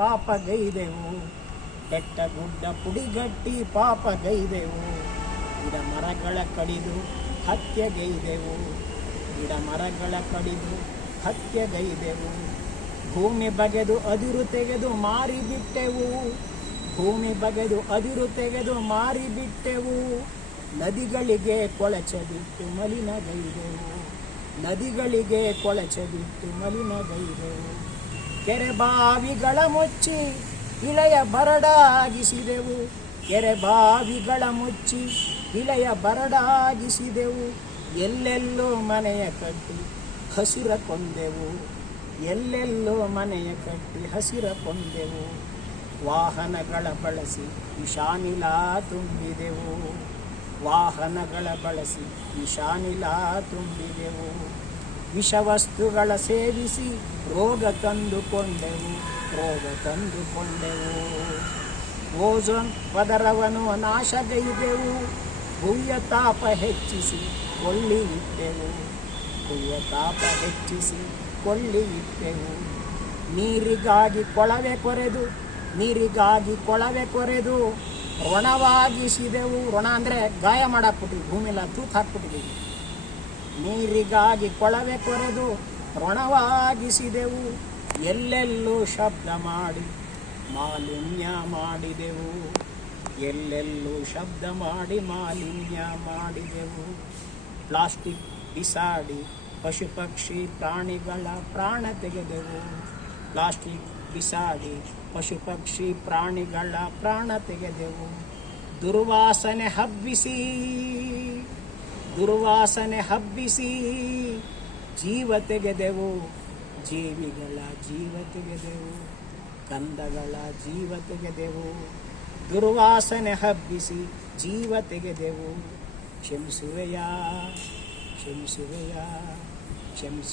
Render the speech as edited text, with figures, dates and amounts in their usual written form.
ಪಾಪಗೈದೆವು, ಬೆಟ್ಟ ಗುಡ್ಡ ಪುಡಿಗಟ್ಟಿ ಪಾಪಗೈದೆವು, ಗಿಡ ಮರಗಳ ಕಡಿದು ಹತ್ಯೆಗೈದೆವು, ಗಿಡ ಮರಗಳ ಕಡಿದು ಹತ್ಯೆಗೈದೆವು, ಭೂಮಿ ಬಗೆದು ಅದಿರು ತೆಗೆದು ಮಾರಿಬಿಟ್ಟೆವು, ಭೂಮಿ ಬಗೆದು ಅದಿರು ತೆಗೆದು ಮಾರಿಬಿಟ್ಟೆವು, ನದಿಗಳಿಗೆ ಕೊಳಚೆ ಬಿಟ್ಟು ಮಲಿನಗೈದೆವು, ನದಿಗಳಿಗೆ ಕೊಳಚೆ ಬಿಟ್ಟು ಮಲಿನಗೈದೆವು, ಕೆರೆ ಬಾವಿಗಳ ಮುಚ್ಚಿ ಇಳೆಯ ಬರಡಾಗಿಸಿದೆವು, ಕೆರೆ ಬಾವಿಗಳ ಮುಚ್ಚಿ ಇಳೆಯ ಬರಡಾಗಿಸಿದೆವು, ಎಲ್ಲೆಲ್ಲೋ ಮನೆಯ ಕಟ್ಟಿ ಹಸಿರ ಕೊಂದೆವು, ಎಲ್ಲೆಲ್ಲೋ ಮನೆಯ ಕಟ್ಟಿ ಹಸಿರ ಕೊಂದೆವು, ವಾಹನಗಳ ಬಳಸಿ ವಿಷಾನಿಲ ತುಂಬಿದೆವು, ವಾಹನಗಳ ಬಳಸಿ ವಿಷಾನಿಲ ತುಂಬಿದೆವು, ವಿಷವಸ್ತುಗಳ ಸೇವಿಸಿ ರೋಗ ತಂದುಕೊಂಡೆವು, ರೋಗ ತಂದುಕೊಂಡೆವು, ಓಝೋನ್ ಪದರವನ್ನು ನಾಶಗೈದೆವು, ಭೂಯ ತಾಪ ಹೆಚ್ಚಿಸಿ ಕೊಳ್ಳಿ ಇಟ್ಟೆವು, ಭೂಯ ತಾಪ ಹೆಚ್ಚಿಸಿ ಕೊಳ್ಳಿ ಇಟ್ಟೆವು, ನೀರಿಗಾಗಿ ಕೊಳವೆ ಕೊರೆದು, ನೀರಿಗಾಗಿ ಕೊಳವೆ ಕೊರೆದು ಋಣವಾಗಿಸಿದೆವು, ಋಣ ಅಂದರೆ ಗಾಯ ಮಾಡಾಕ್ಬಿಟ್ಟಿವಿ, ಭೂಮಿಲ್ಲ ತೂತು ಹಾಕ್ಬಿಟ್ಟಿದ್ದೀವಿ, ನೀರಿಗಾಗಿ ಕೊಳವೆ ಕೊರೆದು ಋಣವಾಗಿಸಿದೆವು, ಎಲ್ಲೆಲ್ಲೂ ಶಬ್ದ ಮಾಡಿ ಮಾಲಿನ್ಯ ಮಾಡಿದೆವು, ಎಲ್ಲೆಲ್ಲೂ ಶಬ್ದ ಮಾಡಿ ಮಾಲಿನ್ಯ ಮಾಡಿದೆವು, ಪ್ಲಾಸ್ಟಿಕ್ ಬಿಸಾಡಿ ಪಶು ಪಕ್ಷಿ ಪ್ರಾಣಿಗಳ ಪ್ರಾಣ ತೆಗೆದೆವು, ಪ್ಲಾಸ್ಟಿಕ್ ಬಿಸಾಡಿ ಪಶು ಪಕ್ಷಿ ಪ್ರಾಣಿಗಳ ಪ್ರಾಣ ತೆಗೆದೆವು, ದುರ್ವಾಸನೆ ಹಬ್ಬಿಸಿ, ದುರ್ವಾಸನೆ ಹಬ್ಬಿಸಿ ಜೀವ ತೆಗೆದೆವು, ಜೀವಿಗಳ ಜೀವ ತೆಗೆದೆವು, ಕಂದಗಳ ಜೀವ ತೆಗೆದೆವು, ದುರ್ವಾಸನೆ ಹಬ್ಬಿಸಿ ಜೀವ ತೆಗೆದೆವು, ಕ್ಷಮಿಸುವೆಯಾ ಕ್ಷಮಿಸುವೆಯಾ ಕ್ಷಮಿಸು